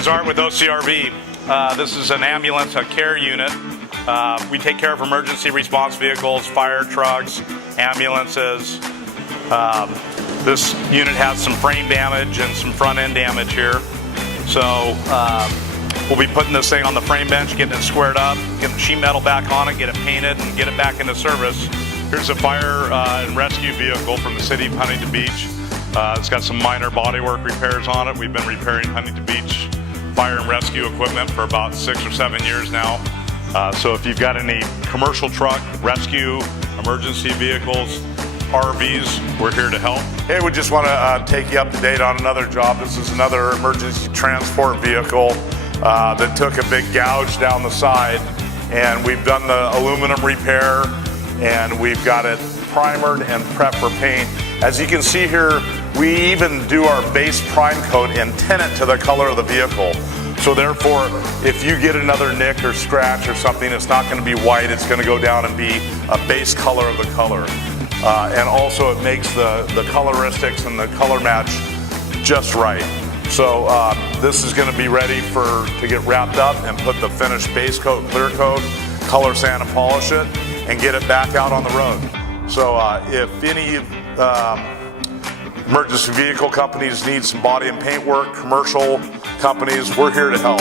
is Art with OCRV. This is an ambulance, a care unit. We take care of emergency response vehicles, fire trucks, ambulances. This unit has some frame damage and some front end damage here. So we'll be putting this thing on the frame bench, getting it squared up, getting sheet metal back on it, get it painted, and get it back into service. Here's a fire and rescue vehicle from the city of Huntington Beach. It's got some minor bodywork repairs on it. We've been repairing Huntington Beach fire and rescue equipment for about 6 or 7 years now. So if you've got any commercial truck, rescue, emergency vehicles, RVs, we're here to help. Hey, we just want to take you up to date on another job. This is another emergency transport vehicle that took a big gouge down the side, and we've done the aluminum repair, and we've got it primered and prepped for paint. As you can see here, we even do our base prime coat and tint it to the color of the vehicle. So therefore, if you get another nick or scratch or something, it's not going to be white, it's going to go down and be a base color of the color. And also it makes the coloristics and the color match just right. So this is going to be ready to get wrapped up and put the finished base coat, clear coat, color sand and polish it, and get it back out on the road. So if any emergency vehicle companies need some body and paint work, commercial companies, we're here to help.